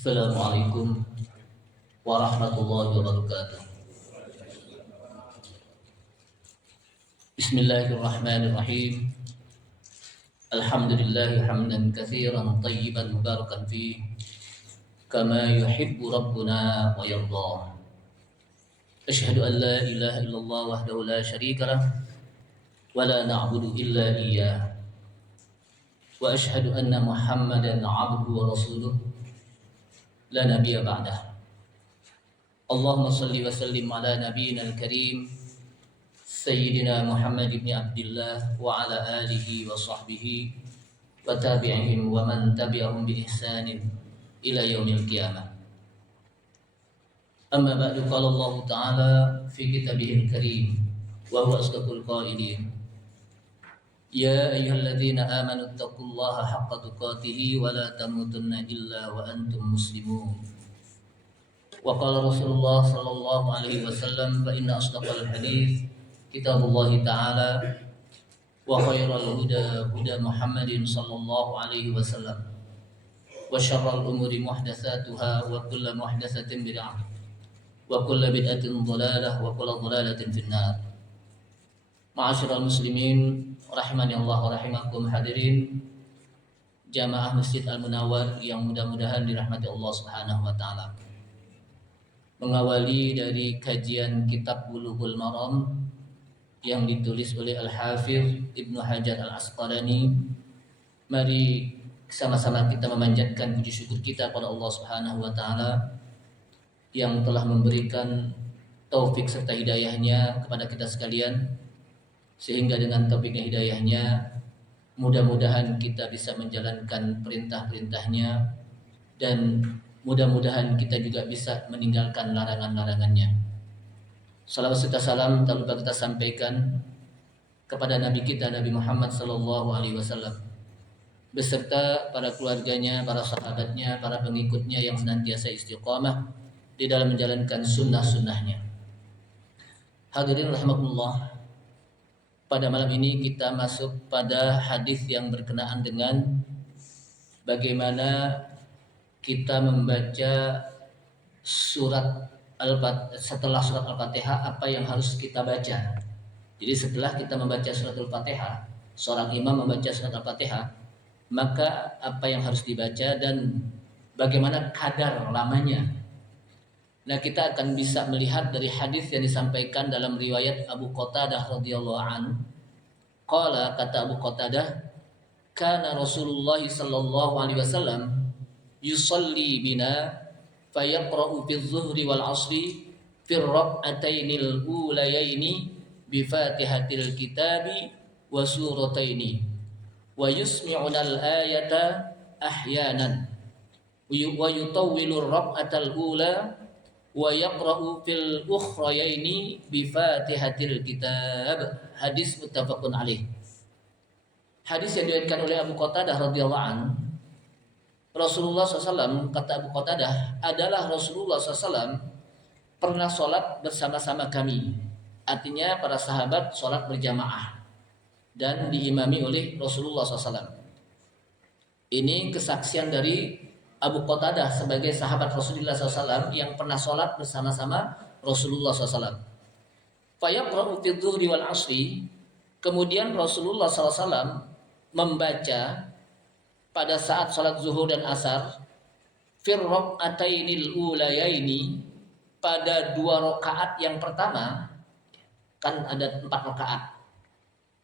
Assalamualaikum warahmatullahi wabarakatuh. Bismillahirrahmanirrahim. Alhamdulillahi hamdan katsiran tayyiban mubarakan fi kama yuhibbu rabbuna wa yarda. Asyhadu an la ilaha illallah wahdahu la syarika lah wa la na'budu illa iyyah. Wa asyhadu anna Muhammadan 'abduhu wa rasuluh la nabiyya ba'dah. Allahumma salli wa sallim ala nabiyyina al-karim Sayyidina Muhammad ibn Abdullah wa ala alihi wa sahbihi wa tabi'ihim wa man tabi'ahum bi ihsanin ila yaumil qiyamah. Amma ba'du, qala Allah Ta'ala fi kitabihil karim wa huwa asdaqul qailin. Ya ayyuhalladzina amanu taqullaha haqqa tuqatih wa la tamutunna illa wa antum muslimun. Wa qala Rasulullah sallallahu alaihi wasallam fa inna asdaqal hadits kitabullah ta'ala wa khairal huda huda Muhammadin sallallahu alaihi wasallam wa syarrul umuri muhdatsatuha wa kullu muhdatsatin bid'ah wa kullu bid'atin dhalalah wa kullu dhalalatin finnar. Ma'asyiral muslimin rahimani Allah wa rahimakum, hadirin jamaah Masjid Al-Munawwar yang mudah-mudahan dirahmati Allah Subhanahu wa taala. Mengawali dari kajian kitab Bulughul Maram yang ditulis oleh Al-Hafidz Ibnu Hajar Al-Asqalani, mari sama-sama kita memanjatkan puji syukur kita pada Allah Subhanahu wa taala yang telah memberikan taufik serta hidayahnya kepada kita sekalian, sehingga dengan taufik dan hidayahnya mudah-mudahan kita bisa menjalankan perintah-perintahnya dan mudah-mudahan kita juga bisa meninggalkan larangan-larangannya. Salawat serta salam tak lupa kita sampaikan kepada Nabi kita Nabi Muhammad sallallahu alaihi wasallam beserta para keluarganya, para sahabatnya, para pengikutnya yang senantiasa istiqamah di dalam menjalankan sunnah-sunnahnya. Hadirin rahimakumullah, pada malam ini kita masuk pada hadis yang berkenaan dengan bagaimana kita membaca surat setelah surat Al-Fatihah, apa yang harus kita baca. Jadi setelah kita membaca surat Al-Fatihah, seorang imam membaca surat Al-Fatihah, maka apa yang harus dibaca dan bagaimana kadar lamanya. Nah, kita akan bisa melihat dari hadis yang disampaikan dalam riwayat Abu Qatadah radhiyallahu anhu. Qala, kata Abu Qatadah, kana Rasulullah sallallahu alaihi wasallam yusalli bina fayaqra'u fi dhuhri wal 'ashri fi rak'atainil ulayaini bi Fatihatil kitabi wa surataini wa yusmi'una al-ayata ahyanan wa yutawwilu ar-rak'atal ula wa yaqra'u fil ukhrayaini bi Fatihatil kitab. Hadis muttafaqun alaih. Hadis yang diriwayatkan oleh Abu Qatadah radhiyallahu anhu, Rasulullah SAW, kata Abu Qatadah, adalah Rasulullah SAW pernah sholat bersama-sama kami. Artinya para sahabat sholat berjamaah dan diimami oleh Rasulullah SAW. Ini kesaksian dari Abu Qatadah sebagai sahabat Rasulullah SAW yang pernah sholat bersama-sama Rasulullah SAW. Fayaqra'u fi dhuhri wal 'ashri, kemudian Rasulullah SAW membaca pada saat salat zuhur dan asar fir rak'atainil ulayaini, pada dua rakaat yang pertama. Kan ada 4 rakaat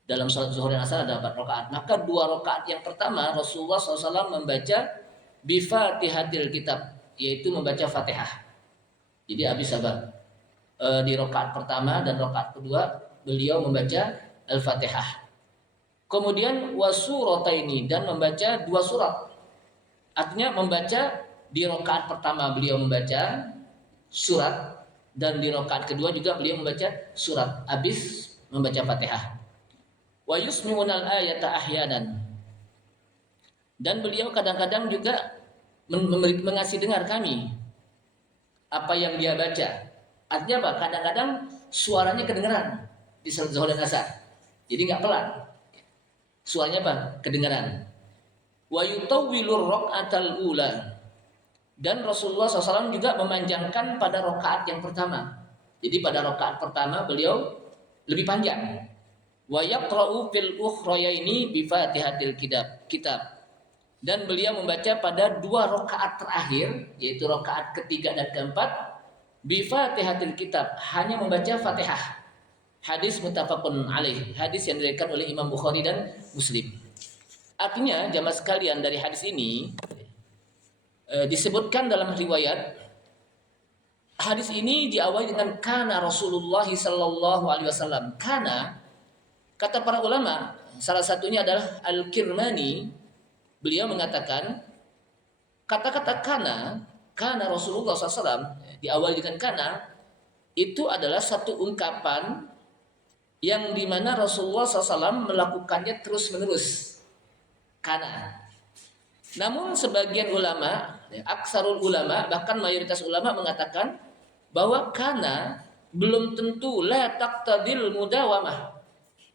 dalam salat zuhur dan asar, ada 4 rakaat. Maka 2 rakaat yang pertama Rasulullah SAW membaca bi Fatihatil kitab, yaitu membaca Fatihah. Jadi habis sabar di rakaat pertama dan rakaat kedua beliau membaca Al-Fatihah. Kemudian wasurataini, dan membaca 2 surat. Artinya membaca di rakaat pertama beliau membaca surat, dan di rakaat kedua juga beliau membaca surat habis membaca Fatihah. Wa yusmi'unal ayata ahyanan, dan beliau kadang-kadang juga mengasih dengar kami apa yang dia baca. Artinya apa? Kadang-kadang suaranya kedengaran di salat zuhur dan asar. Jadi enggak pelan. Suaranya apa? Kedengaran. Wa yutawwilur rak'atal ula, Dan Rasulullah SAW juga memanjangkan pada rakaat yang pertama. Jadi pada rakaat pertama beliau lebih panjang. Wa yaqra'u fil ukhrayaini bi Fatihatil kitab. Dan beliau membaca pada dua rakaat terakhir, yaitu rakaat ketiga dan keempat, bi Fatihatil kitab, hanya membaca Fatihah. Hadis muttafaqun alaih, hadis yang diriwayatkan oleh Imam Bukhari dan Muslim. Artinya jamaah sekalian, dari hadis ini disebutkan dalam riwayat, hadis ini diawali dengan kana Rasulullah sallallahu alaihi wasallam. Kana, kata para ulama, salah satunya adalah Al-Kirmani, beliau mengatakan kata-kata kana Rasulullah SAW diawali dengan kana, itu adalah satu ungkapan yang dimana Rasulullah SAW melakukannya terus menerus. Kana. Namun sebagian ulama, aksarul ulama, bahkan mayoritas ulama mengatakan bahwa kana belum tentu la taqtadil mudawamah,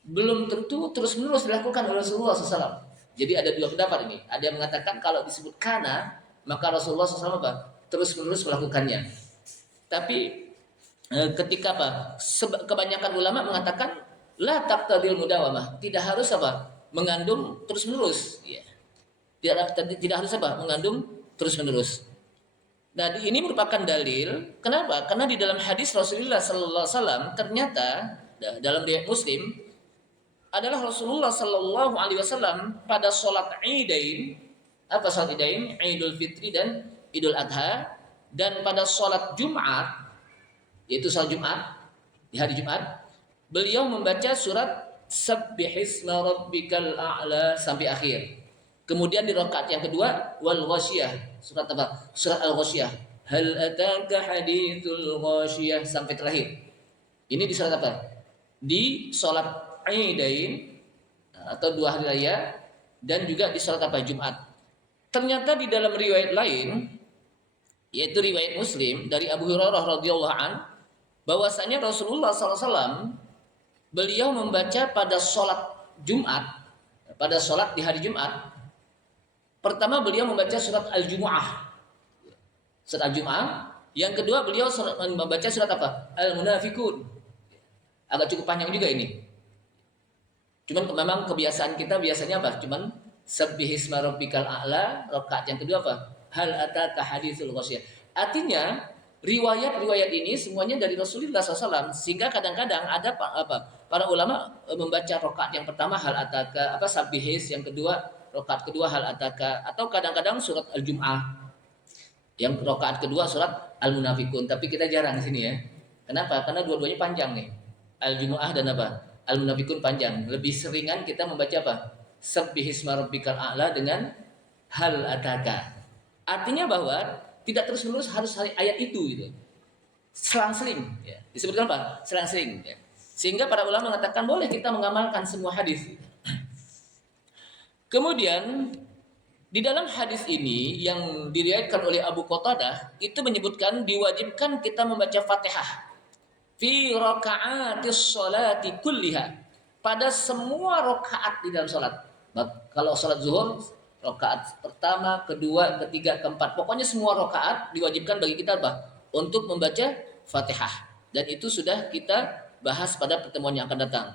belum tentu terus-menerus dilakukan oleh Rasulullah SAW. Jadi ada dua pendapat ini. Ada yang mengatakan kalau disebut kana, maka Rasulullah SAW terus-menerus melakukannya. Tapi ketika kebanyakan ulama mengatakan la taqtadil mudawamah, tidak harus mengandung terus-menerus, ya. Tidak harus mengandung terus-menerus. Nah, ini merupakan dalil. Kenapa? Karena di dalam hadis Rasulullah sallallahu alaihi wasallam ternyata dalam riwayat Muslim adalah Rasulullah sallallahu alaihi wasallam pada salat Idain, salat Idain, Idul Fitri dan Idul Adha, dan pada salat Jumat, yaitu salat Jumat, di hari Jumat, beliau membaca surat Sabbihisma rabbikal a'la sampai akhir. Kemudian di rakaat yang kedua wal ghasyiyah, surat apa? Surat al-ghasyiyah. Hal ataka hadithul ghasyiyah sampai terakhir. Ini di surat apa? Di salat Idain atau dua hari raya, dan juga di salat apa? Jumat. Ternyata di dalam riwayat lain, yaitu riwayat Muslim dari Abu Hurairah radhiyallahu an, bahwasanya Rasulullah SAW beliau membaca pada salat Jumat, pada salat di hari Jumat, pertama beliau membaca surat Al-Jumu'ah, surat Al-Jumu'ah. Yang kedua beliau membaca surat apa? Al-Munafikun. Agak cukup panjang juga ini. Cuman memang kebiasaan kita biasanya apa? Cuman Sabbihisma rabbikal a'la, rakaat yang kedua apa? Hal ataka hadithul ghasyiyah. Artinya riwayat-riwayat ini semuanya dari Rasulullah SAW, sehingga kadang-kadang ada para ulama membaca rakaat yang pertama hal ataka sabbihis, yang kedua rakaat kedua hal ataka, atau kadang-kadang surat Al-Jum'ah, yang rakaat kedua surat Al-Munafikun. Tapi kita jarang di sini ya. Kenapa? Karena dua-duanya panjang nih. Al-Jumu'ah dan Al-Munafikun panjang. Lebih seringan kita membaca Sabbihisma rabbikal a'la dengan hal ataka. Artinya bahwa tidak terus-menerus harus ayat itu gitu. Selang-seling ya. Disebutkan apa? Selang-seling ya. Sehingga para ulama mengatakan boleh kita mengamalkan semua hadis. Kemudian di dalam hadis ini yang diriwayatkan oleh Abu Qatadah itu menyebutkan diwajibkan kita membaca Fatihah fi raka'atis sholati kulliha, pada semua rakaat di dalam salat. Kalau salat zuhur, rakaat pertama, kedua, ketiga, keempat, pokoknya semua rakaat diwajibkan bagi kita untuk membaca Fatihah, dan itu sudah kita bahas pada pertemuan yang akan datang.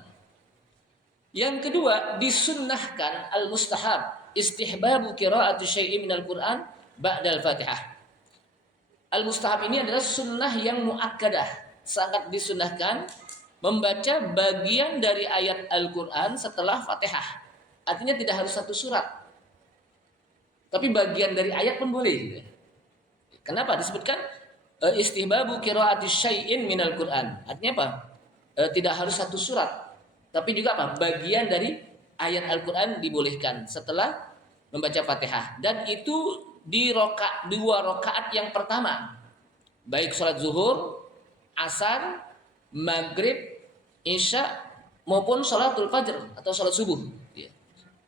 Yang kedua, disunnahkan al-mustahab istihbabu qira'ati syai'in minal Qur'an ba'dal Fatihah. Al-mustahab ini adalah sunnah yang muakkadah, sangat disunnahkan membaca bagian dari ayat Al-Qur'an setelah Fatihah. Artinya tidak harus satu surat, tapi bagian dari ayat pun boleh. Kenapa disebutkan istihbabu qira'ati syai'in minal Qur'an? Artinya apa? Tidak harus satu surat, tapi juga bagian dari ayat Al-Quran dibolehkan setelah membaca Fatihah. Dan itu di dua rakaat yang pertama, baik sholat zuhur, asar, maghrib, isya, maupun sholatul fajr atau sholat subuh.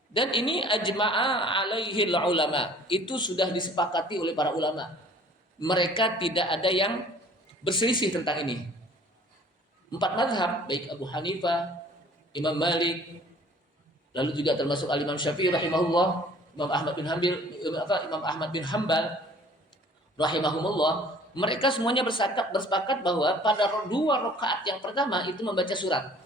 Dan ini ajma'a alaihil ulama, itu sudah disepakati oleh para ulama. Mereka tidak ada yang berselisih tentang ini. 4 mazhab, baik Abu Hanifah, Imam Malik, lalu juga termasuk Al-Imam Syafi'i rahimahullah, Imam Ahmad bin Hambal, rahimahumullah, mereka semuanya bersepakat bahwa pada 2 rakaat yang pertama itu membaca surat.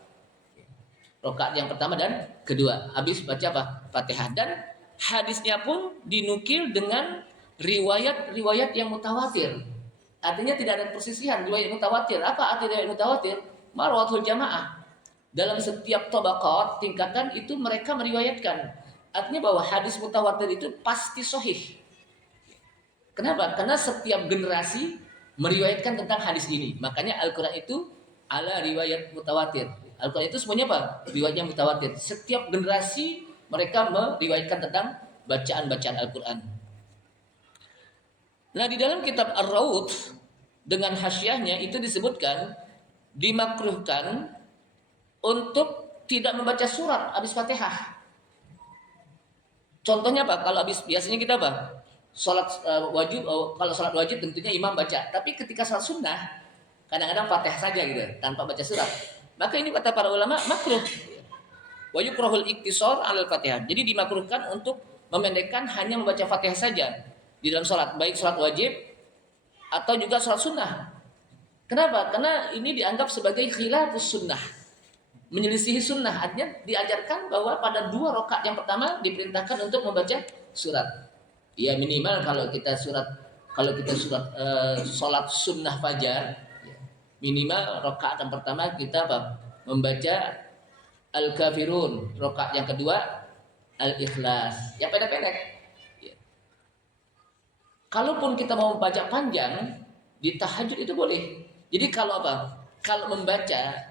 Rakaat yang pertama dan kedua habis baca apa? Fatihah. Dan hadisnya pun dinukil dengan riwayat-riwayat yang mutawatir. Artinya tidak ada persisihan riwayat mutawatir. Apa arti riwayat mutawatir? Marwatul jamaah. Dalam setiap tabaqat tingkatan itu mereka meriwayatkan. Artinya bahwa hadis mutawatir itu pasti sahih. Kenapa? Karena setiap generasi meriwayatkan tentang hadis ini. Makanya Al-Quran itu ala riwayat mutawatir. Al-Quran itu semuanya apa? Riwayatnya mutawatir. Setiap generasi mereka meriwayatkan tentang bacaan-bacaan Al-Quran. Nah, di dalam kitab Ar-Raud dengan hasyiahnya itu disebutkan dimakruhkan untuk tidak membaca surat habis Fatihah. Contohnya apa? Kalau habis biasanya kita apa? Salat wajib, kalau salat wajib tentunya imam baca. Tapi ketika salat sunnah kadang-kadang Fatihah saja gitu, tanpa baca surat. Maka ini kata para ulama makruh. Wa yukrahul iktisar 'alal Fatihah. Jadi dimakruhkan untuk memendekkan hanya membaca Fatihah saja di dalam salat, baik salat wajib atau juga salat sunnah. Kenapa? Karena ini dianggap sebagai khilafus sunnah. Menyelisihi sunnah. Artinya diajarkan bahwa pada 2 rakaat yang pertama diperintahkan untuk membaca surat. Ya minimal kalau kita surat salat sunnah fajar, minimal rakaat yang pertama kita apa? Membaca Al-Kafirun, rakaat yang kedua Al-Ikhlas. Yang pendek-pendek. Ya. Kalaupun kita mau membaca panjang di tahajud itu boleh. Jadi kalau apa? Kalau membaca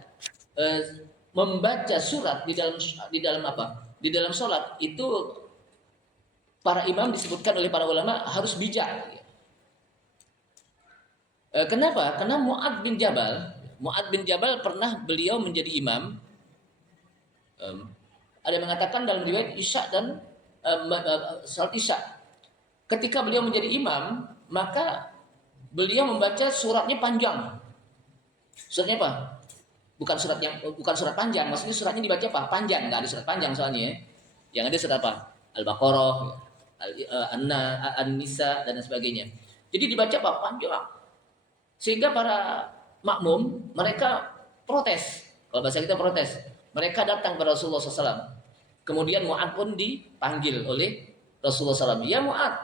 surat di dalam apa? Di dalam salat itu para imam disebutkan oleh para ulama harus bijak. Kenapa? Karena Mu'adz bin Jabal pernah beliau menjadi imam. Ada yang mengatakan dalam riwayat Isya dan salat Isya. Ketika beliau menjadi imam, maka beliau membaca suratnya panjang. Suratnya apa? Bukan surat panjang, maksudnya suratnya dibaca apa? Panjang, enggak ada surat panjang soalnya ya. Yang ada surat apa? Al-Baqarah, An-Nisa dan sebagainya. Jadi dibaca apa? Panjang. Sehingga para makmum mereka protes. Kalau bahasa kita protes. Mereka datang kepada Rasulullah SAW. Kemudian Mu'adz pun dipanggil oleh Rasulullah SAW. Ya Mu'adz,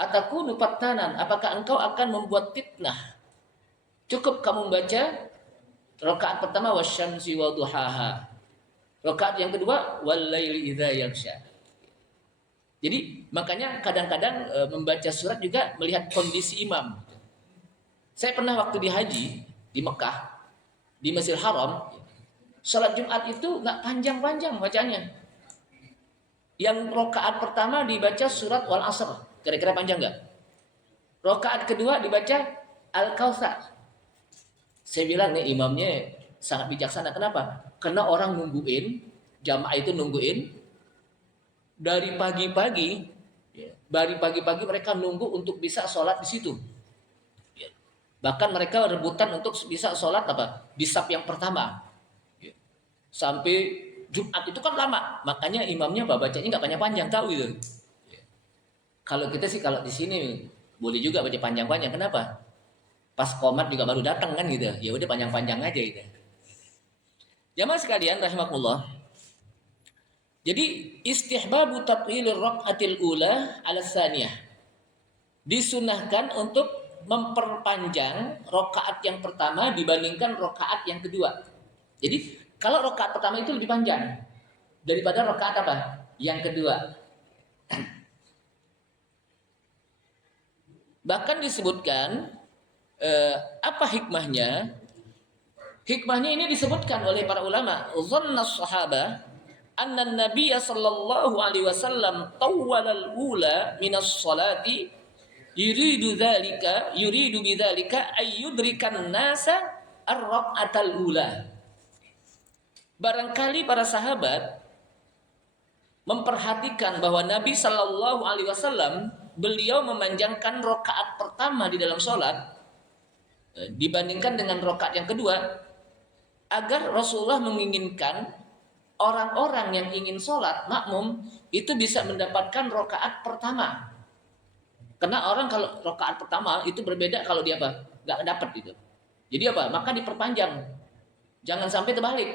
atakunu fattanan, apakah engkau akan membuat fitnah? Cukup kamu membaca rakaat pertama wasyamsi wa duhaha. Rakaat yang kedua walaili idza yaghsha. Jadi makanya kadang-kadang membaca surat juga melihat kondisi imam. Saya pernah waktu di haji di Mekah, di Masjidil Haram, salat Jumat itu nggak panjang-panjang bacanya. Yang rakaat pertama dibaca surat Wal Asr, kira-kira panjang nggak? Rakaat kedua dibaca Al-Kautsar. Saya bilang nih imamnya sangat bijaksana. Kenapa? Karena orang nungguin, jamaah itu nungguin dari pagi-pagi mereka nunggu untuk bisa sholat di situ. Bahkan mereka rebutan untuk bisa sholat apa? Di saf yang pertama. Sampai Jumat itu kan lama, makanya imamnya bacanya nggak panjang-panjang, tahu itu. Kalau kita sih kalau di sini boleh juga baca panjang-panjang. Kenapa? Pas qomat juga baru datang kan gitu. Ya udah panjang-panjang aja gitu. Jamaah sekalian rahimakumullah. Jadi istihbabu tatwilir rakaatil ula ala tsaniyah. Disunahkan untuk memperpanjang rakaat yang pertama dibandingkan rakaat yang kedua. Jadi kalau rakaat pertama itu lebih panjang daripada rakaat apa? Yang kedua. Bahkan disebutkan apa hikmahnya? Hikmahnya ini disebutkan oleh para ulama. Dhanna sahabah anna an-nabiy sallallahu alaihi wasallam tawwala al-ula min as-salati yuridu bidzalika ay yudrikan nasa ar-rak'atal ula. Barangkali para sahabat memperhatikan bahwa Nabi sallallahu alaihi wasallam beliau memanjangkan rakaat pertama di dalam salat dibandingkan dengan rakaat yang kedua, agar Rasulullah menginginkan orang-orang yang ingin sholat makmum itu bisa mendapatkan rakaat pertama. Karena orang kalau rakaat pertama itu berbeda kalau dia apa? Nggak dapat gitu. Jadi apa? Maka diperpanjang. Jangan sampai terbalik.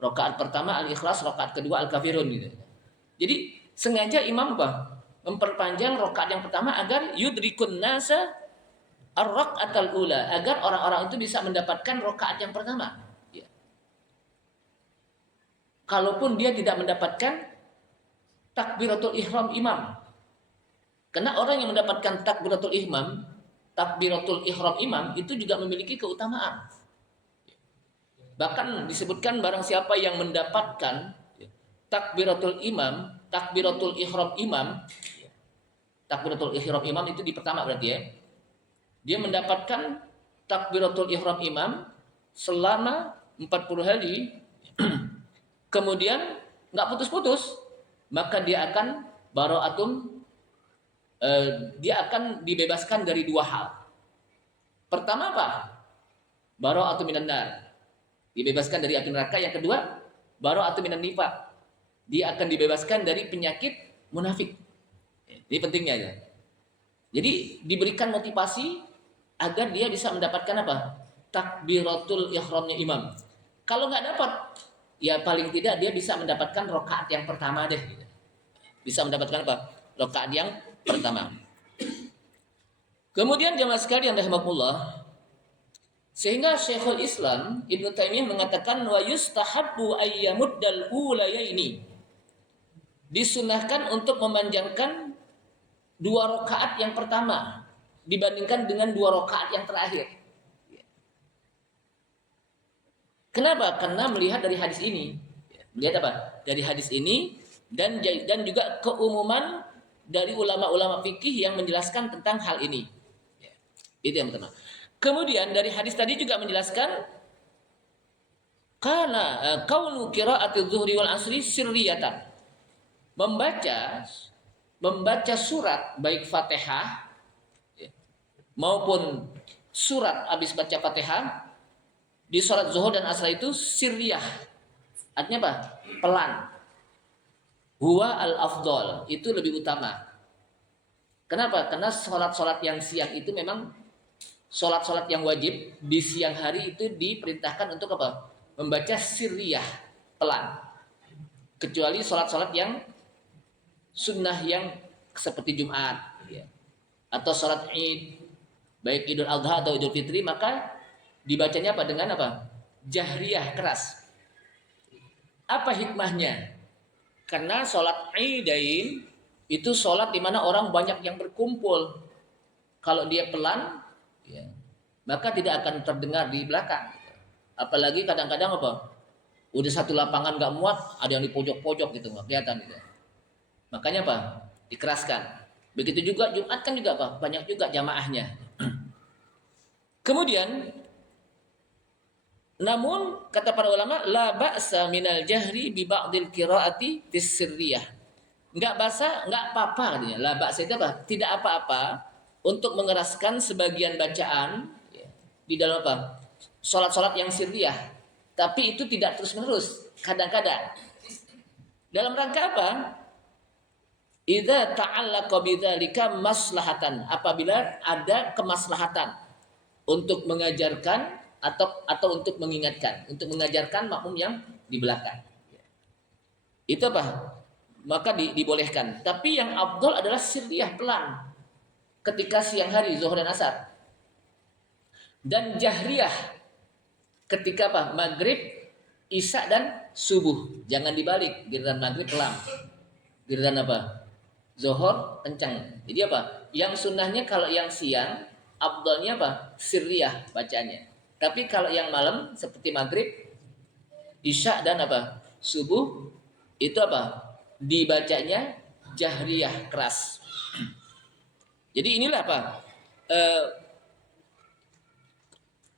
Rakaat pertama Al-Ikhlas, rakaat kedua Al-Kafirun gitu. Jadi sengaja imam apa? Memperpanjang rakaat yang pertama agar yudrikun nasa ar-raka'atal ula, agar orang-orang itu bisa mendapatkan rakaat yang pertama. Ya. Kalaupun dia tidak mendapatkan takbiratul ihram imam. Karena orang yang mendapatkan takbiratul ihram imam itu juga memiliki keutamaan. Bahkan disebutkan barang siapa yang mendapatkan takbiratul ihram imam, takbiratul ihram imam itu di pertama berarti ya. Dia mendapatkan takbiratul ihram imam selama 40 hari, kemudian nggak putus-putus, maka dia akan dia akan dibebaskan dari dua hal. Pertama apa? Bara'atun minan nar. Dibebaskan dari api neraka. Yang kedua, bara'atun minan nifaq. Dia akan dibebaskan dari penyakit munafik. Ini pentingnya ya. Jadi diberikan motivasi agar dia bisa mendapatkan apa? Takbiratul ihramnya imam. Kalau nggak dapat, ya paling tidak dia bisa mendapatkan rakaat yang pertama deh. Bisa mendapatkan apa? Rakaat yang pertama. Kemudian jemaah sekalian rahimakumullah, sehingga Syekhul Islam Ibnu Taimiyah mengatakan wa yustahabbu ayyamuddal ulayaini. Disunahkan untuk memanjangkan dua rakaat yang pertama dibandingkan dengan dua rakaat yang terakhir. Kenapa? Karena melihat dari hadis ini. Melihat apa? Dari hadis ini dan juga keumuman dari ulama-ulama fikih yang menjelaskan tentang hal ini. Itu yang pertama. Kemudian dari hadis tadi juga menjelaskan karena kaunu qira'atiz zuhri wal asri sirriyatan. Membaca surat baik Fatihah maupun surat habis baca Fatihah di salat zuhur dan asar itu sirriyah. Artinya apa? Pelan. Huwa al-afdol, itu lebih utama. Kenapa? Karena sholat-sholat yang siang itu memang sholat-sholat yang wajib di siang hari itu diperintahkan untuk apa? Membaca sirriyah, pelan. Kecuali sholat-sholat yang sunnah yang seperti Jumat ya. Atau sholat Id, baik Idul Adha atau Idul Fitri, maka dibacanya apa? Dengan apa? Jahriyah, keras. Apa hikmahnya? Karena sholat Idain itu sholat di mana orang banyak yang berkumpul. Kalau dia pelan, ya, maka tidak akan terdengar di belakang. Apalagi kadang-kadang apa? Udah satu lapangan nggak muat, ada yang di pojok-pojok gitu, nggak kelihatan gitu. Makanya apa? Dikeraskan. Begitu juga Jumat kan juga apa? Banyak juga jamaahnya. Kemudian namun kata para ulama la ba'sa minal jahri bi ba'dil qiraati fis sirriyah. Enggak apa-apa katanya. La ba'sa itu apa? Tidak apa-apa untuk mengeraskan sebagian bacaan ya, di dalam apa? Salat-salat yang sirriyah. Tapi itu tidak terus-menerus, kadang-kadang. Dalam rangka apa? Idza ta'allaqa bidzalika maslahatan. Apabila ada kemaslahatan untuk mengajarkan atau untuk mengingatkan, untuk mengajarkan makmum yang di belakang. Itu apa? Maka dibolehkan. Tapi yang afdal adalah sirriyah, pelan. Ketika siang hari zuhur dan asar. Dan jahriyah ketika apa? Maghrib, isya dan subuh. Jangan dibalik, giliran maghrib pelan. Giliran apa? Zuhur kencang. Jadi apa? Yang sunnahnya kalau yang siang, afdalnya apa? Sirriyah bacaannya. Tapi kalau yang malam seperti maghrib, isya dan apa? Subuh itu apa? Dibacanya jahriyah, keras. Jadi inilah apa?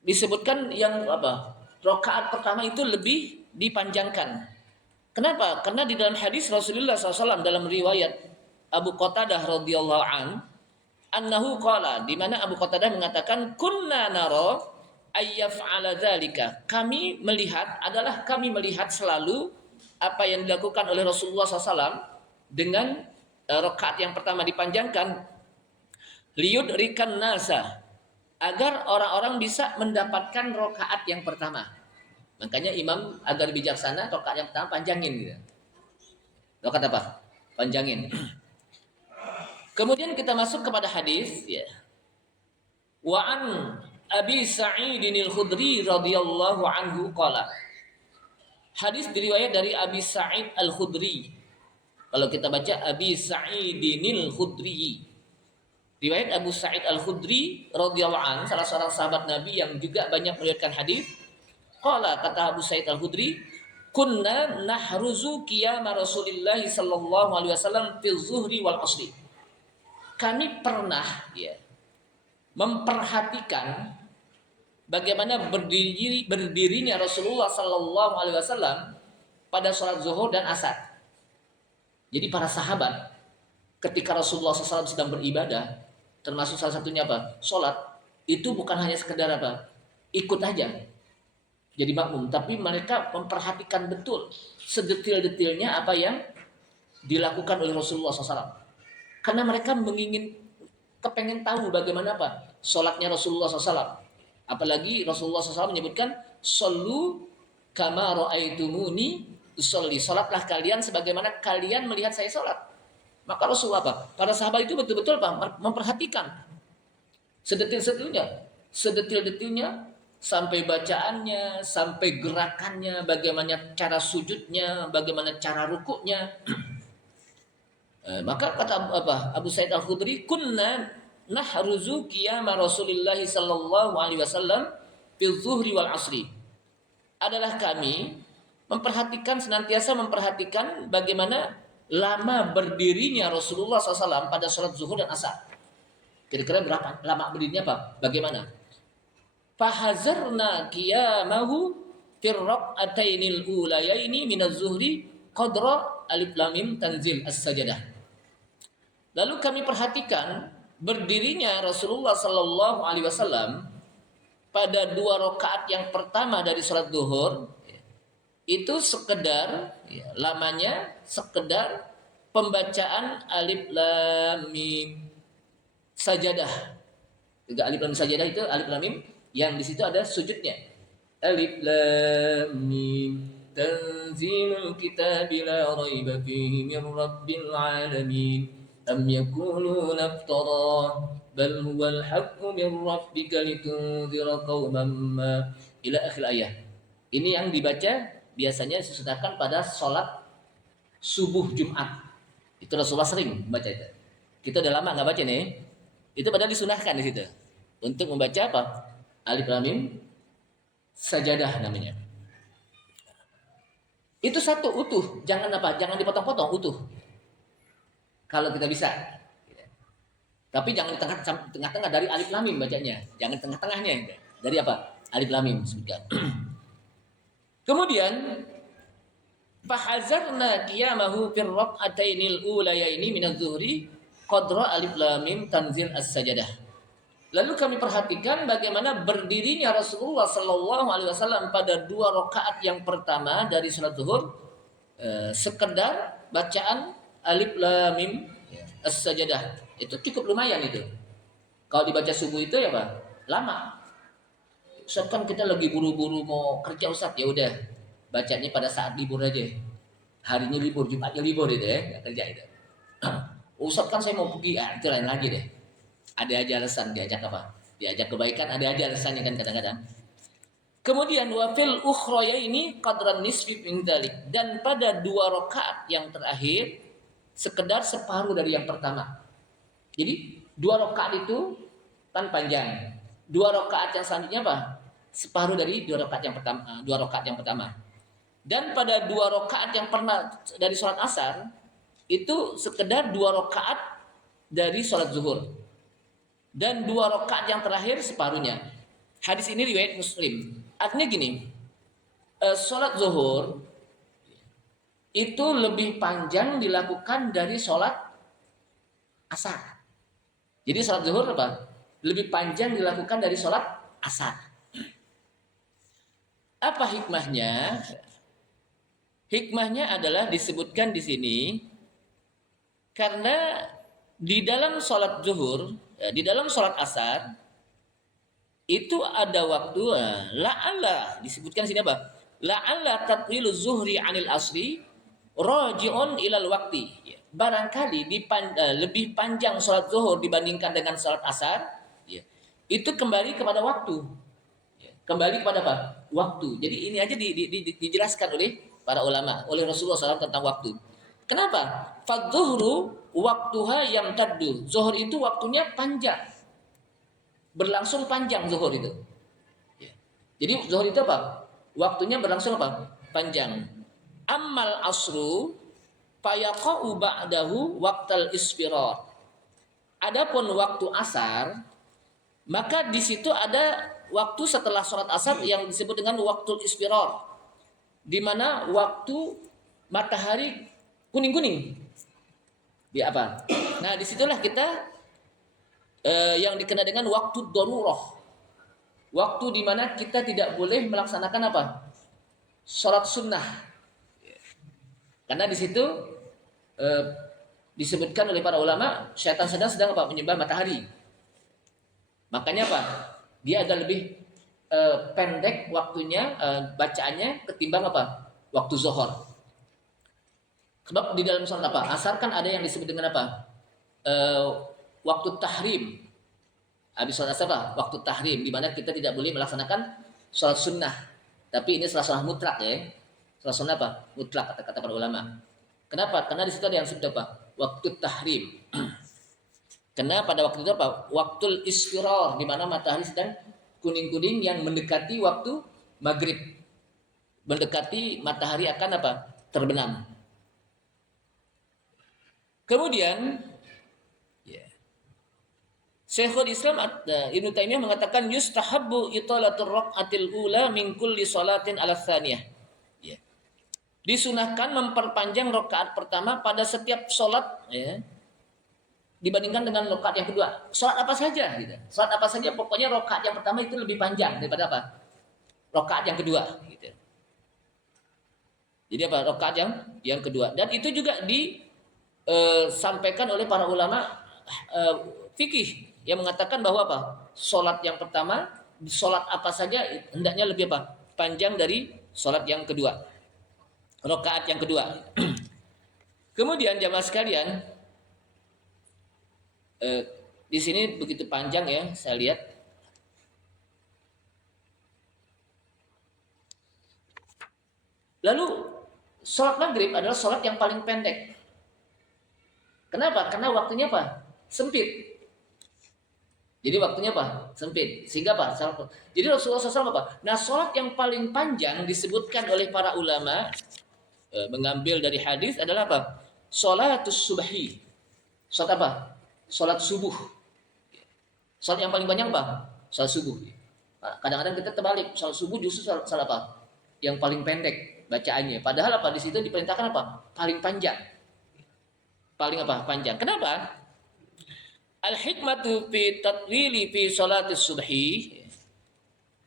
Disebutkan yang apa? Rakaat pertama itu lebih dipanjangkan. Kenapa? Karena di dalam hadis Rasulullah SAW dalam riwayat Abu Qatadah radhiyallahu anhu qala, di mana Abu Qatadah mengatakan kunna nara ayyaf'ala dzalika. Kami melihat selalu apa yang dilakukan oleh Rasulullah SAW dengan rakaat yang pertama dipanjangkan. liyudrikan nasa, agar orang-orang bisa mendapatkan rakaat yang pertama. Makanya imam agar bijaksana, rakaat yang pertama panjangin gitu. Rakaat apa? Panjangin. Kemudian kita masuk kepada hadis ya. Wa an Abi Sa'id al-Khudri radhiyallahu anhu qala. Hadis diriwayat dari Abi Sa'id al-Khudri. Kalau kita baca Abi Sa'id al-Khudri. Riwayat Abu Sa'id al-Khudri radhiyallahu anhu, salah seorang sahabat Nabi yang juga banyak meriwayatkan hadis. Qala, kata Abu Sa'id al-Khudri, kunna nahruzu qiyam Rasulillah sallallahu alaihi wasallam fil zuhri wal asri. Kami pernah ya memperhatikan bagaimana berdirinya Rasulullah sallallahu alaihi wasallam pada sholat zuhur dan asar. Jadi para sahabat ketika Rasulullah SAW sedang beribadah, termasuk salah satunya apa? Sholat, itu bukan hanya sekedar apa? Ikut aja jadi makmum, tapi mereka memperhatikan betul sedetil-detilnya apa yang dilakukan oleh Rasulullah SAW. Karena mereka kepengen tahu bagaimana apa sholatnya Rasulullah SAW. Apalagi Rasulullah SAW menyebutkan shollu kama ra'aitumuni usolli, sholatlah kalian sebagaimana kalian melihat saya sholat. Maka Rasulullah apa? Para sahabat itu betul-betul apa? Memperhatikan sedetil-detilnya, sampai bacaannya, sampai gerakannya, bagaimana cara sujudnya, bagaimana cara rukuknya. Maka kata Abu Sa'id al-Khudri, kunna nahruzu qiyam Rasulillah sallallahu alaihi wasallam fil zuhri wal asri. Adalah kami senantiasa memperhatikan bagaimana lama berdirinya Rasulullah SAW pada sholat zuhur dan asar. Kira-kira berapa lama berdirinya apa? Bagaimana? Fahazarna qiyamahu fir rak'atainil ulayaini minaz zuhri qadra alif lam mim tanzil as-sajadah. Lalu kami perhatikan berdirinya Rasulullah sallallahu alaihi wasallam pada 2 rakaat yang pertama dari salat zuhur. Itu sekedar lamanya sekedar pembacaan alif lam mim sajadah. Juga alif lam sajadah itu alif lam mim yang di situ ada sujudnya. Alif lam mim tanzilul kitabi la raiba fihi min rabbil alamin am yakuluna iftara bal huwal haqqu min rabbika litunzira qauman ma ila akhir ayat. Ini yang dibaca biasanya disunahkan pada sholat subuh Jumat. Itu Rasulullah sering membaca itu. Kita udah lama nggak baca nih. Itu padahal disunahkan di situ untuk membaca apa? Alif lam mim sajadah namanya. Itu satu utuh, jangan dipotong-potong, utuh. Kalau kita bisa. Tapi jangan di tengah-tengah dari alif lam mim bacanya. Jangan tengah-tengahnya. Dari apa? Alif lam mim sebutkan. Kemudian fahazarna qiyamahu fir rak'atainil ulayaini minaz zuhri qadra alif lam mim tanzil as-sajadah. Lalu kami perhatikan bagaimana berdirinya Rasulullah sallallahu alaihi wasallam pada 2 rakaat yang pertama dari salat zuhur, sekedar bacaan alif lam mim as-sajadah. Itu cukup lumayan itu. Kalau dibaca subuh itu ya Pak, lama. Ustaz kan kita lagi buru-buru mau kerja Ustaz, ya udah bacanya pada saat libur aja. Harinya libur, Jumatnya libur itu ya, nggak kerja itu. Ustaz kan saya mau pergi, itu lain lagi deh. Ada aja alasan diajak apa? Diajak kebaikan, ada aja alasannya kan kadang-kadang. Kemudian wafil ukhraya ini qadran nisfi min dzalik, dan pada 2 rakaat yang terakhir sekedar separuh dari yang pertama. Jadi 2 rakaat itu kan panjang. 2 rakaat yang selanjutnya apa? Separuh dari 2 rakaat yang pertama. 2 rakaat yang pertama. Dan pada 2 rakaat yang pernah dari sholat asar itu sekedar 2 rakaat dari sholat zuhur. Dan 2 rakaat yang terakhir separuhnya. Hadis ini riwayat Muslim. Artinya gini, sholat zuhur itu lebih panjang dilakukan dari sholat asar. Jadi sholat zuhur apa? Lebih panjang dilakukan dari sholat asar. Apa hikmahnya? Hikmahnya adalah disebutkan di sini karena Di dalam sholat zuhur, di dalam sholat asar itu ada waktu la'alla disebutkan sini apa? La'alla tatwilu zuhri anil asri raji'un ilal waktu. Ya. Barangkali lebih panjang sholat zuhur dibandingkan dengan sholat asar, ya. Itu kembali kepada waktu. Ya. Kembali kepada apa? Waktu. Jadi ini aja dijelaskan oleh para ulama, oleh Rasulullah SAW tentang waktu. Kenapa? Fadzuhru waktuha yang taddu. Zuhur itu waktunya panjang. Berlangsung panjang zuhur itu. Ya. Jadi zuhur itu apa? Waktunya berlangsung apa? Panjang. Ammal asru fayaqa'u ba'dahu waqtal isfirar. Adapun waktu asar, maka di situ ada waktu setelah sholat asar yang disebut dengan waktu isfirar, di mana waktu matahari kuning-kuning. Di apa? Nah, disitulah kita yang dikenal dengan waktu darurah. Waktu di mana kita tidak boleh melaksanakan apa? Sholat sunnah. Karena di situ disebutkan oleh para ulama, syaitan sedang apa? Menyembah matahari. Makanya apa? Dia agak lebih pendek waktunya, bacaannya ketimbang apa? Waktu zuhur. Sebab di dalam sholat apa? Asar kan ada yang disebut dengan apa? Waktu tahrim. Habis sholat asar apa? Waktu tahrim, di mana kita tidak boleh melaksanakan sholat sunnah. Tapi ini salah sholat mutlak ya. Sholat sunnah apa? Mutlak kata-kata para ulama. Kenapa? Karena di situ ada yang disebut apa? Waktu tahrim. Karena pada waktu itu apa? Waktu isfirar, di mana matahari sedang kuning-kuning yang mendekati waktu maghrib. Mendekati matahari akan apa? Terbenam. Kemudian Syekhul Islam Ibnu Taimiyah mengatakan yustahabbu italatul raq'atil ula min kulli salatin ala tsaniyah. Ya. Disunahkan memperpanjang rakaat pertama pada setiap salat ya, dibandingkan dengan rakaat yang kedua. Salat apa saja gitu. Salat apa saja pokoknya rakaat yang pertama itu lebih panjang daripada apa? Rakaat yang kedua gitu. Jadi apa? Rakaat yang kedua. Dan itu juga disampaikan oleh para ulama fikih yang mengatakan bahwa apa? Salat yang pertama, salat apa saja hendaknya lebih apa? Panjang dari salat yang kedua. Rakaat yang kedua. Kemudian jamaah sekalian, di sini begitu panjang ya, saya lihat. Lalu salat maghrib adalah salat yang paling pendek. Kenapa? Karena waktunya apa? Sempit. Jadi waktunya apa? Sempit. Sehingga apa? Jadi Rasulullah SAW apa? Nah, sholat yang paling panjang disebutkan oleh para ulama mengambil dari hadis adalah apa? Sholatus subhi. Sholat apa? Sholat subuh. Sholat yang paling panjang apa? Sholat subuh. Kadang-kadang kita terbalik. Sholat subuh justru sholat apa? Yang paling pendek bacaannya. Padahal apa? Di situ diperintahkan apa? Paling panjang. Paling apa? Panjang. Kenapa? Al-hikmatu fi tatwili fi sholatis subhi.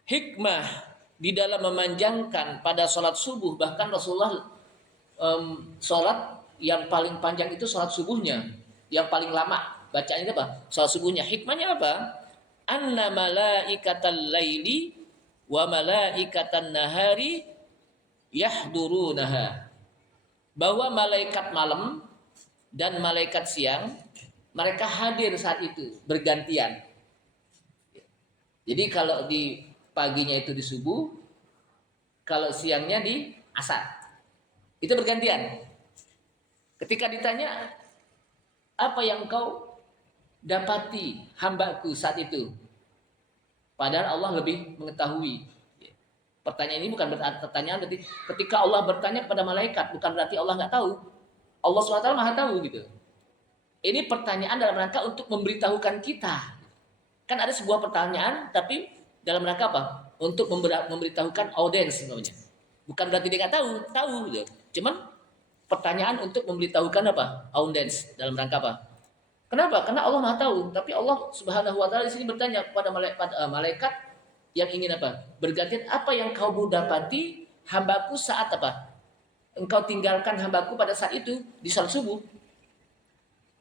Hikmah di dalam memanjangkan pada sholat subuh, bahkan Rasulullah sholat yang paling panjang itu sholat subuhnya, yang paling lama bacaannya apa? Sholat subuhnya. Hikmahnya apa? Anna malaikatal laili wa malaikatan nahari yahdurunaha. Bahwa malaikat malam dan malaikat siang mereka hadir saat itu bergantian. Jadi kalau di paginya itu di subuh, kalau siangnya di asar. Itu bergantian. Ketika ditanya, apa yang kau dapati hambaku saat itu? Padahal Allah lebih mengetahui. Pertanyaan ini bukan pertanyaan ketika Allah bertanya kepada malaikat, bukan berarti Allah nggak tahu. Allah SWT maha tahu gitu. Ini pertanyaan dalam rangka untuk memberitahukan kita. Kan ada sebuah pertanyaan, tapi dalam rangka apa? Untuk memberitahukan audiens namanya. Bukan berarti dia nggak tahu gitu. Cuman pertanyaan untuk memberitahukan apa? Audiens dalam rangka apa? Kenapa? Karena Allah Maha tahu. Tapi Allah Subhanahu Wa Taala di sini bertanya kepada malaikat yang ingin apa? Bergantian, apa yang kau dapati hambaku saat apa? Engkau tinggalkan hambaku pada saat itu di salat subuh.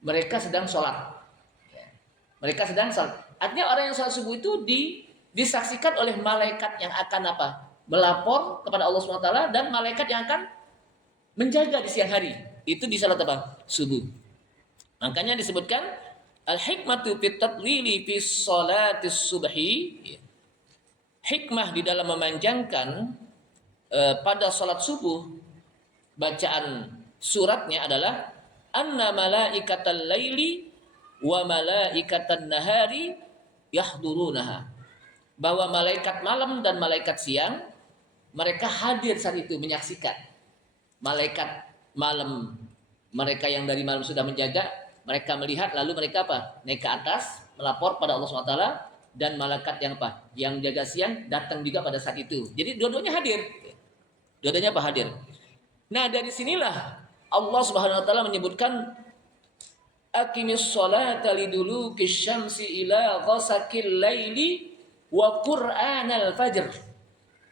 mereka sedang sholat. Mereka sedang sholat. Artinya orang yang sholat subuh itu disaksikan oleh malaikat yang akan apa? Melapor kepada Allah SWT dan malaikat yang akan menjaga di siang hari. Itu di salat apa? Subuh. Makanya disebutkan al-hikmatu fit tatwili fi sholatis subhi. Hikmah di dalam memanjangkan pada salat subuh, bacaan suratnya adalah anna malaikatal laili wa malaikatan nahari yahdurunaha. Bahwa malaikat malam dan malaikat siang mereka hadir saat itu menyaksikan. Malaikat malam, mereka yang dari malam sudah menjaga, mereka melihat lalu mereka apa? Naik ke atas melapor pada Allah SWT, dan malaikat yang apa? Yang jaga siang datang juga pada saat itu. Jadi dua-duanya hadir. Dua-duanya apa? Hadir. Nah, dari sinilah Allah Subhanahu wa taala menyebutkan aqimis sholata liduluki syamsi ila ghasaqil laili wa qur'anal fajr.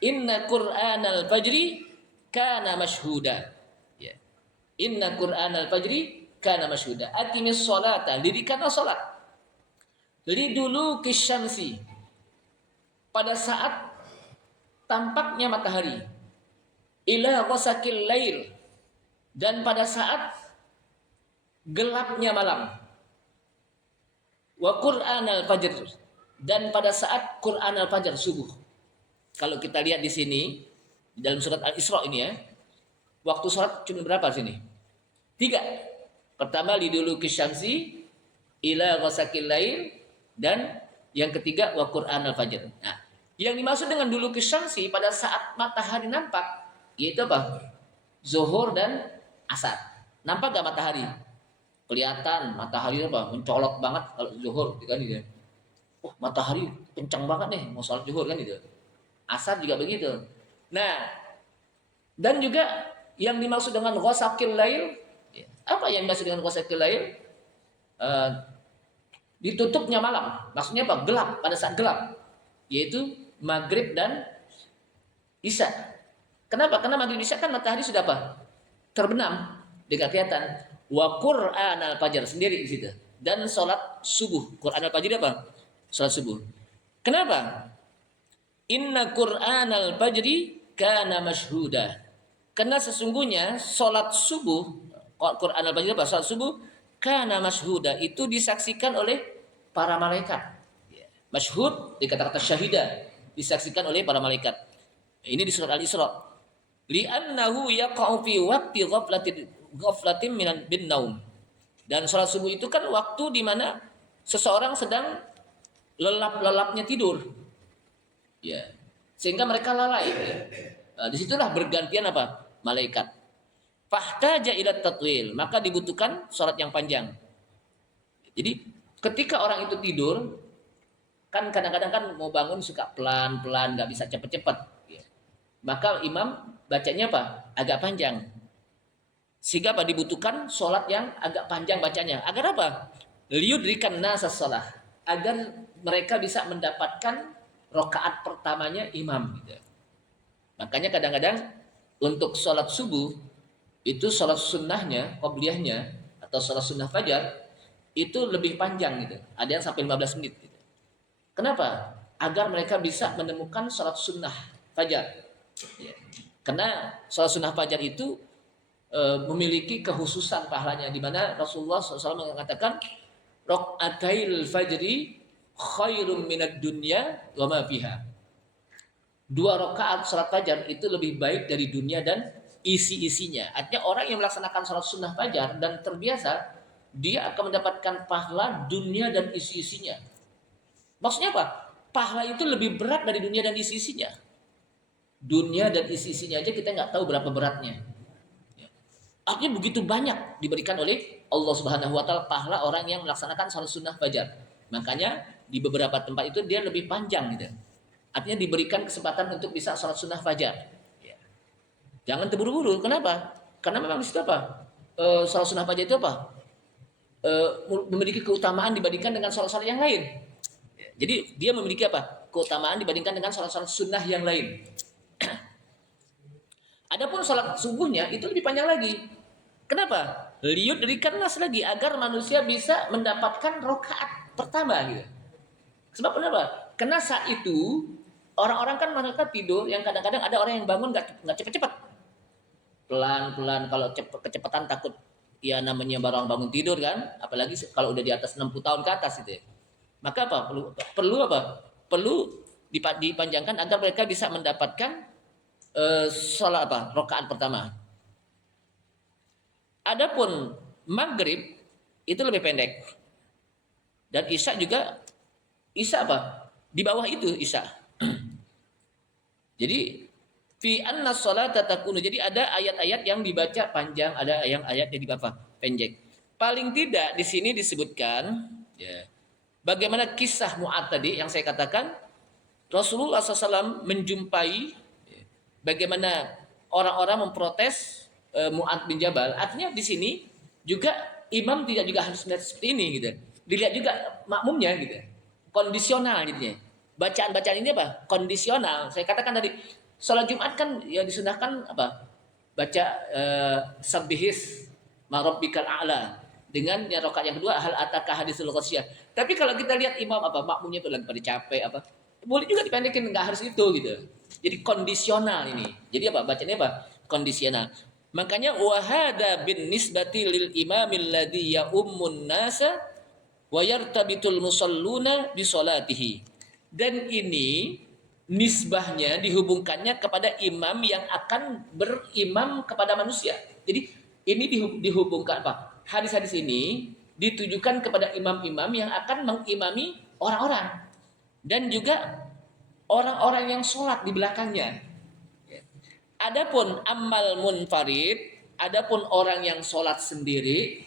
Inna qur'anal fajri kana mashhuda. Ya. Inna qur'anal fajri kana mashhuda. Aqimis sholata, dirikanlah salat. Liduluki syamsi, pada saat tampaknya matahari. Ila ghasaqil lail, dan pada saat gelapnya malam. Wa qur'anal fajr, dan pada saat qur'anal fajr subuh. Kalau kita lihat di sini di dalam surat Al-Isra ini ya, waktu salat cuma berapa sini? 3. Pertama liduluki syamsi ila ghasaqil lail, dan yang ketiga wa qur'anal fajr. Nah, yang dimaksud dengan duluki syamsi pada saat matahari nampak yaitu apa? Zuhur dan asar. Nampak gak matahari? Kelihatan matahari apa? Mencolok banget kalau zuhur kan gitu. Oh, matahari kencang banget nih mau salat zuhur kan gitu. Asar juga begitu. Nah, dan juga yang dimaksud dengan ghasaqil lail, apa yang dimaksud dengan ghasaqil lail? Ditutupnya malam. Maksudnya apa? Gelap, pada saat gelap. Yaitu maghrib dan isya. Kenapa? Karena maghrib isya kan matahari sudah apa? Terbenam, tidak kelihatan. Wa qur'anal fajr sendiri di situ. Dan salat subuh. Qur'anal fajr apa? Salat subuh. Kenapa? Inna qur'anal fajri kana mashhuda. Karena sesungguhnya salat subuh, Qur'anal fajr apa? Salat subuh kana mashhuda, itu disaksikan oleh para malaikat. Mashhud dikata-kata syahida, disaksikan oleh para malaikat. Ini di surat Al-Isra. Li'annahu yaqa'u fi waqti ghaflatin bin naum. Dan salat subuh itu kan waktu di mana seseorang sedang lelap-lelapnya tidur. Ya. Sehingga mereka lalai. Nah, disitulah bergantian apa? Malaikat. Fahtaja ila tatwil, maka dibutuhkan salat yang panjang. Jadi ketika orang itu tidur, kan kadang-kadang kan mau bangun suka pelan-pelan, nggak bisa cepet-cepet. Maka imam bacanya apa? Agak panjang. Sehingga apa? Dibutuhkan sholat yang agak panjang bacanya. Agar apa? Liyudrikan nasas sholat. Agar mereka bisa mendapatkan rakaat pertamanya imam. Gitu. Makanya kadang-kadang untuk sholat subuh, itu sholat sunnahnya, qobliyahnya, atau sholat sunnah fajar, itu lebih panjang gitu. Ada yang sampai 15 menit gitu. Kenapa? Agar mereka bisa menemukan sholat sunnah fajar. Ya. Karena sholat sunnah fajar itu memiliki kekhususan pahalanya, di mana Rasulullah SAW mengatakan raq'atail fajri khairum minad dunya wa ma fiha. 2 rakaat sholat fajar itu lebih baik dari dunia dan isi-isinya. Artinya orang yang melaksanakan sholat sunnah fajar dan terbiasa, dia akan mendapatkan pahala dunia dan isi-isinya. Maksudnya apa? Pahala itu lebih berat dari dunia dan isi-isinya. Dunia dan isi-isinya aja kita nggak tahu berapa beratnya. Artinya begitu banyak diberikan oleh Allah Subhanahu Wa Taala pahala orang yang melaksanakan salat sunnah fajar. Makanya di beberapa tempat itu dia lebih panjang gitu. Artinya diberikan kesempatan untuk bisa salat sunnah fajar. Jangan terburu-buru. Kenapa? Karena memang di situ apa? Salat sunnah fajar itu apa? Memiliki keutamaan dibandingkan dengan salat-salat yang lain. Jadi dia memiliki apa? Keutamaan dibandingkan dengan salat-salat sunnah yang lain. Adapun salat subuhnya itu lebih panjang lagi. Kenapa? Liyudrikan nas lagi agar manusia bisa mendapatkan rakaat pertama gitu. Sebab kenapa? Karena saat itu orang-orang kan mereka tidur yang kadang-kadang ada orang yang bangun nggak cepet-cepet. Pelan-pelan kalau kecepatan takut ya namanya barang bangun tidur kan, apalagi kalau udah di atas 60 tahun ke atas itu ya. Maka apa? Perlu apa? Perlu dipanjangkan agar mereka bisa mendapatkan sholat apa? Rakaat pertama. Adapun maghrib itu lebih pendek. Dan isya juga isya apa? Di bawah itu isya. Jadi fi anna sholata takunu. Jadi ada ayat-ayat yang dibaca panjang, ada yang ayat yang dibaca pendek. Paling tidak di sini disebutkan ya, bagaimana kisah Mu'ad tadi yang saya katakan Rasulullah SAW menjumpai ya, bagaimana orang-orang memprotes Mu'ad bin Jabal. Artinya di sini juga imam tidak juga harus melihat seperti ini gitu. Dilihat juga makmumnya gitu. Kondisional jadinya. Bacaan-bacaan ini apa? Kondisional. Saya katakan tadi salat Jumat kan ya disunahkan apa? Baca sabbihis marabbikal a'la dengan yang rakaat yang kedua hal ataka hadisul ghasyiyah. Tapi kalau kita lihat imam apa makmumnya itu lagi pada capek apa? Boleh juga dipendekin, nggak harus itu gitu. Jadi kondisional ini. Jadi apa? Bacanya apa? Kondisional. Makanya wahada bin nisbati lil imamil ladzi ya ummun nasa wa yartabitul musalluna bi salatihi. Dan ini nisbahnya dihubungkannya kepada imam yang akan berimam kepada manusia. Jadi ini dihubungkan apa? Hadis-hadis ini ditujukan kepada imam-imam yang akan mengimami orang-orang dan juga orang-orang yang sholat di belakangnya. Adapun amal munfarid, adapun orang yang sholat sendiri,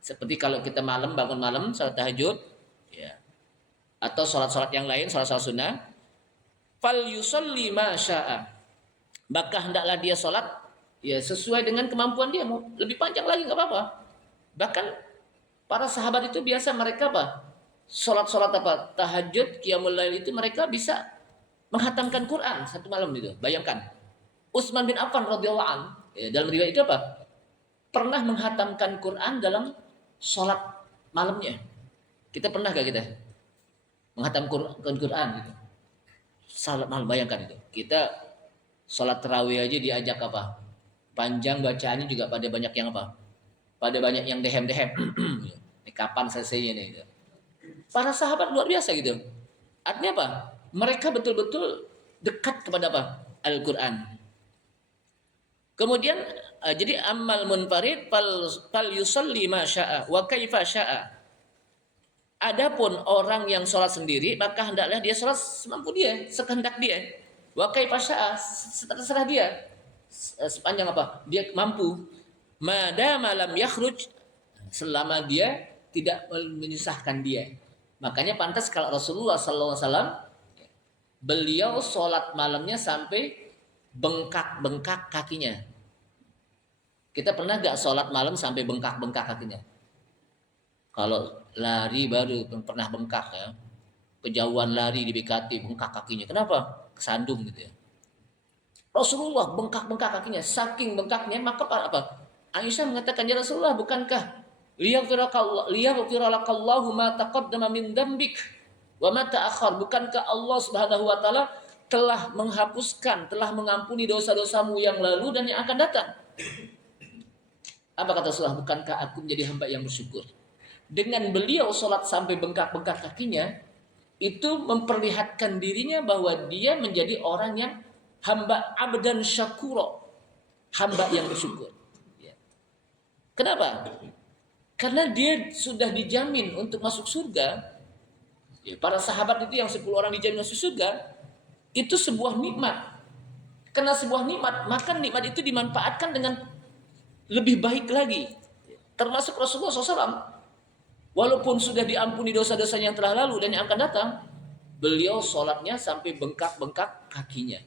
seperti kalau kita malam bangun malam sholat tahajud, ya, atau sholat-sholat yang lain, sholat-sholat sunnah, fal yusalli ma syaa. Maka hendaklah dia sholat ya sesuai dengan kemampuan dia, mau lebih panjang lagi nggak apa-apa. Bahkan para sahabat itu biasa mereka apa? Sholat-sholat apa? Tahajud, qiyamul lail itu mereka bisa menghatamkan Quran satu malam itu. Bayangkan. Utsman bin Affan radhiyallahu an ya, dalam riwayat itu apa? Pernah menghatamkan Quran dalam sholat malamnya. Kita pernah gak kita menghatamkan Quran gitu? Salat malam, bayangkan itu. Kita sholat tarawih aja diajak apa? Panjang bacaannya juga pada banyak yang apa? Pada banyak yang dehem-dehem. Ini kapan selesainya nih? Gitu. Para sahabat luar biasa gitu. Artinya apa? Mereka betul-betul dekat kepada apa? Al-Quran. Kemudian jadi amal munfarid fal yusalli ma syaa wa kaifa syaa. Adapun orang yang sholat sendiri maka hendaklah dia sholat semampu dia, sekehendak dia. Wa kaifa syaa, terserah dia. Sepanjang apa? Dia mampu. Madama lam yakhruj, selama dia tidak menyusahkan dia. Makanya pantas kalau Rasulullah sallallahu alaihi wasallam beliau sholat malamnya sampai bengkak-bengkak kakinya. Kita pernah gak sholat malam sampai bengkak-bengkak kakinya? Kalau lari baru pernah bengkak ya. Kejauhan lari di BKT bengkak kakinya. Kenapa? Kesandung gitu ya. Rasulullah bengkak-bengkak kakinya. Saking bengkaknya maka apa? Aisyah mengatakan, ya Rasulullah, bukankah liyaghfiralakallahu ma taqaddama min dambik wa ma ta'akhkhar? Bukankah Allah Subhanahu wa taala telah menghapuskan, telah mengampuni dosa-dosamu yang lalu dan yang akan datang? Apa kata Rasulullah? Bukankah aku menjadi hamba yang bersyukur? Dengan beliau sholat sampai bengkak-bengkak kakinya, itu memperlihatkan dirinya bahwa dia menjadi orang yang hamba abdan syakuro, hamba yang bersyukur. Kenapa? Karena dia sudah dijamin untuk masuk surga. Para sahabat itu yang 10 orang dijamin masuk surga, itu sebuah nikmat. Karena sebuah nikmat, maka nikmat itu dimanfaatkan dengan lebih baik lagi. Termasuk Rasulullah SAW. Walaupun sudah diampuni dosa-dosa yang telah lalu dan yang akan datang, beliau sholatnya sampai bengkak-bengkak kakinya.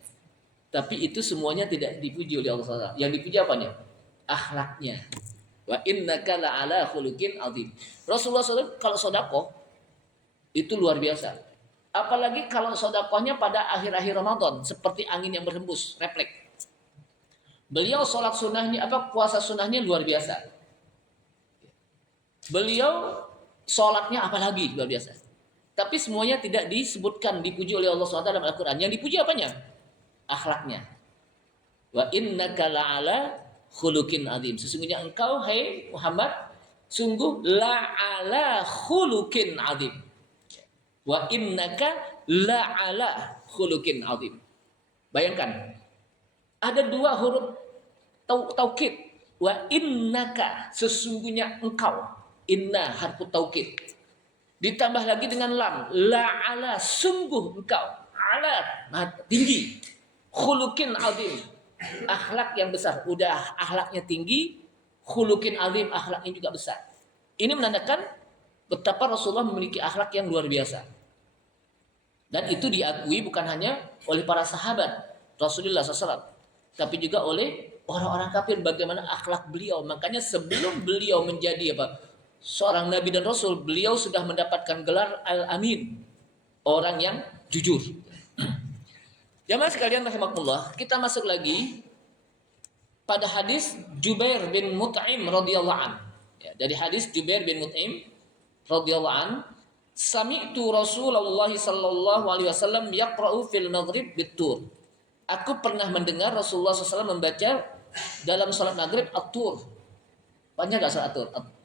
Tapi itu semuanya tidak dipuji oleh Allah. Yang dipuji apanya? Akhlaknya. Wa innaka la'ala khuluqin azim. Rasulullah SAW kalau sedekah itu luar biasa. Apalagi kalau sedekahnya pada akhir-akhir Ramadan, seperti angin yang berhembus, refleks. Beliau sholat sunnahnya puasa sunnahnya luar biasa. Beliau sholatnya apalagi luar biasa. Tapi semuanya tidak disebutkan dipuji oleh Allah SWT dalam Al-Quran. Yang dipuji apanya? Akhlaknya. Wa innaka la'ala khuluqin azim. Sesungguhnya engkau hai Muhammad sungguh la'ala khuluqin azim. Wa innaka la'ala khuluqin azim. Bayangkan, ada dua huruf taukid. Wa innaka, sesungguhnya engkau. Inna harfu taukid. Ditambah lagi dengan lam. La'ala, sungguh engkau. Ala, tinggi. Khuluqin azim. Akhlak yang besar. Udah akhlaknya tinggi. Khuluqin azim, akhlaknya juga besar. Ini menandakan betapa Rasulullah memiliki akhlak yang luar biasa. Dan itu diakui bukan hanya oleh para sahabat Rasulullah SAW, tapi juga oleh orang-orang kafir bagaimana akhlak beliau. Makanya sebelum beliau menjadi seorang nabi dan rasul, beliau sudah mendapatkan gelar Al-Amin, orang yang jujur. Jamaah sekalian rahimakumullah, kita masuk lagi pada hadis Jubair bin Mut'im radhiyallahu an. Ya, dari hadis Jubair bin Mut'im radhiyallahu an, sami'tu Rasulullah sallallahu alaihi wasallam yaqra'u fil maghrib bit-tur. Aku pernah mendengar Rasulullah SAW membaca dalam salat maghrib at-tur. Panjang gak salat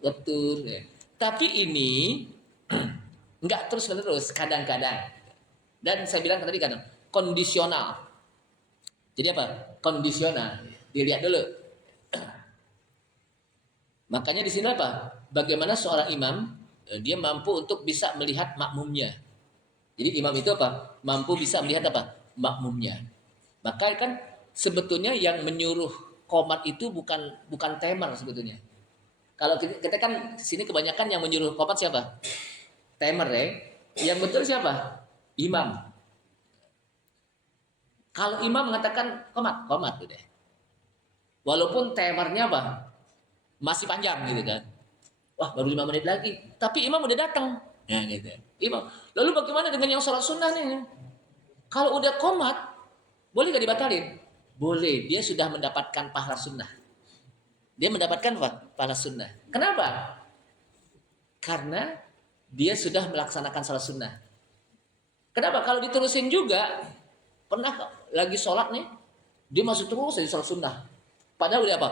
at-tur? Ya. Tapi ini enggak terus-menerus, kadang-kadang. Dan saya bilang tadi kadang kondisional. Jadi apa? Kondisional. Dilihat dulu. Makanya di sini apa? Bagaimana seorang imam dia mampu untuk bisa melihat makmumnya. Jadi imam itu apa? Mampu bisa melihat apa? Makmumnya. Maka kan sebetulnya yang menyuruh qomat itu bukan timer sebetulnya. Kalau kita kan sini kebanyakan yang menyuruh qomat siapa? Timer ya. Yang betul siapa? Imam. Kalau imam mengatakan qomat udah. Walaupun timernya apa? Masih panjang gitu kan. Wah, baru 5 menit lagi. Tapi imam udah datang. Ya gitu. Imam. Lalu bagaimana dengan yang sholat sunnah nih? Kalau udah qomat, boleh gak dibatalin? Boleh. Dia sudah mendapatkan pahala sunnah. Dia mendapatkan apa? Pahala sunnah. Kenapa? Karena dia sudah melaksanakan salat sunnah. Kenapa? Kalau diterusin juga, pernah lagi sholat nih, dia masih terus di salat sunnah. Padahal udah apa?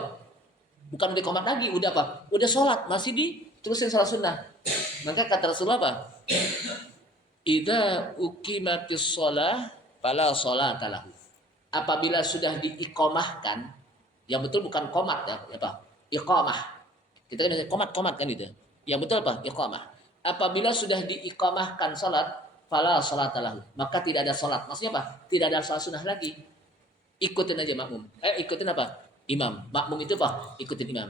Bukan udah qomat lagi, udah apa? Udah sholat, masih diterusin salat sunnah. Maka kata Rasulullah apa? Idza uqimatis shalah fala sholata lahu. Apabila sudah diiqamahkan, yang betul bukan qomat ya, apa? Iqamah. Kita kan qomat kan gitu. Yang betul apa? Iqamah. Apabila sudah diiqamahkan salat, fala sholata lahu. Maka tidak ada salat. Maksudnya apa? Tidak ada salat sunnah lagi. Ikutin aja makmum. Ikutin apa? Imam. Makmum itu apa? Ikutin imam.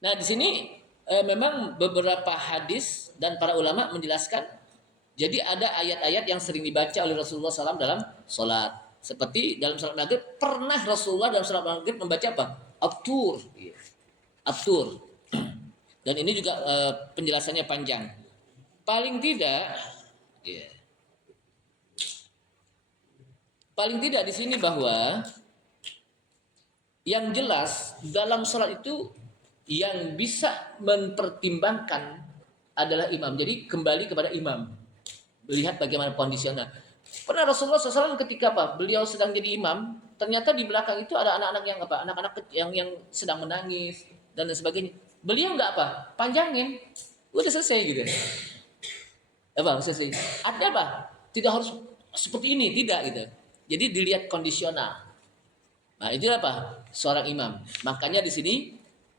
Nah, di sini memang beberapa hadis dan para ulama menjelaskan. Jadi ada ayat-ayat yang sering dibaca oleh Rasulullah SAW dalam sholat. Seperti dalam sholat maghrib, pernah Rasulullah dalam sholat maghrib membaca apa? At-tur. At-tur. Dan ini juga penjelasannya panjang. Paling tidak, paling tidak di sini bahwa yang jelas dalam sholat itu yang bisa mempertimbangkan adalah imam. Jadi kembali kepada imam. Lihat bagaimana kondisional. Pernah Rasulullah SAW ketika apa? Beliau sedang jadi imam, ternyata di belakang itu ada anak-anak yang apa? Anak-anak yang sedang menangis dan lain sebagainya. Beliau nggak apa? Panjangin. Udah selesai gitu. Apa? Selesai. Artinya apa? Tidak harus seperti ini, tidak gitu. Jadi dilihat kondisional. Nah, itu apa? Seorang imam. Makanya di sini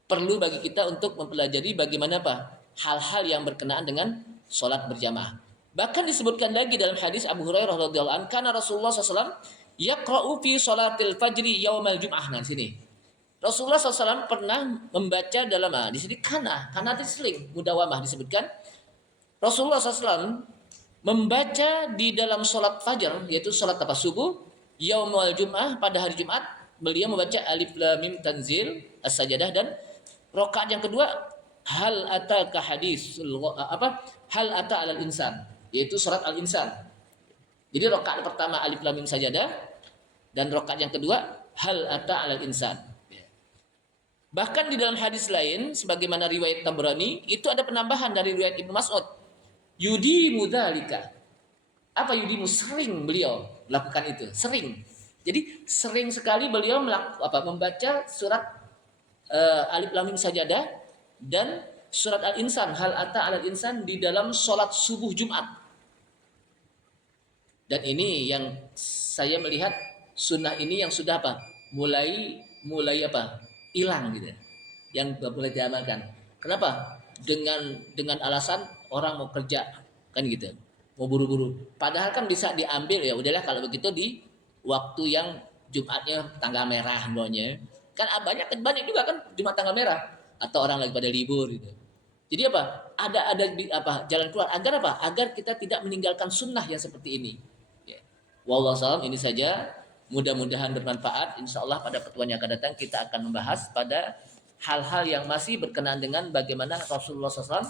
perlu bagi kita untuk mempelajari bagaimana apa? Hal-hal yang berkenaan dengan sholat berjamaah. Bahkan disebutkan lagi dalam hadis Abu Hurairah radhiyallahu anhu, karena Rasulullah SAW yaqra'u fi sholatil fajri yaumal jum'ah. Nah, sini. Rasulullah SAW pernah membaca dalam di sini kana tisling mudawamah disebutkan. Rasulullah SAW membaca di dalam sholat fajar, yaitu sholat apa? Subuh, yaumul jum'ah, pada hari Jumat, beliau membaca alif lam mim tanzil, as-sajadah, dan rakaat yang kedua hal ataka hadis hal ata alal insan, yaitu surat Al-Insan. Jadi rakaat pertama alif lam mim sajadah dan rakaat yang kedua hal ata alal insan. Bahkan di dalam hadis lain sebagaimana riwayat Tabrani itu ada penambahan dari riwayat Ibnu Mas'ud. Yudimu dzalika. Apa yudimu? Sering beliau lakukan itu, sering. Jadi sering sekali beliau membaca surat Alif Lam Mim Sajadah dan surat Al-Insan, Hal Ata 'alal Insan di dalam sholat subuh Jumat. Dan ini yang saya melihat sunnah ini yang sudah apa? Mulai apa? Hilang gitu. Yang mulai diamalkan. Kenapa? Dengan alasan orang mau kerja kan gitu. Mau buru-buru. Padahal kan bisa diambil, ya udahlah kalau begitu di waktu yang Jumatnya tanggal merah maunya. Kan banyak juga kan Jumat tanggal merah atau orang lagi pada libur gitu. Jadi apa? Ada jalan keluar agar apa? Agar kita tidak meninggalkan sunnah yang seperti ini. Ya. Wallahu a'lam, ini saja. Mudah-mudahan bermanfaat. Insya Allah pada pertemuan yang akan datang kita akan membahas pada hal-hal yang masih berkenaan dengan bagaimana Rasulullah SAW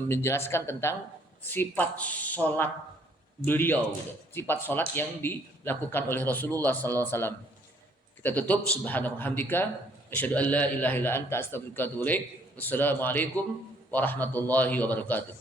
menjelaskan tentang sifat sholat beliau, sifat sholat yang dilakukan oleh Rasulullah SAW. Kita tutup. Subhanallah hamdika asyhadu an la ilaha illa anta astaghfiruka wa atubu ilaik. Wassalamualaikum warahmatullahi wabarakatuh.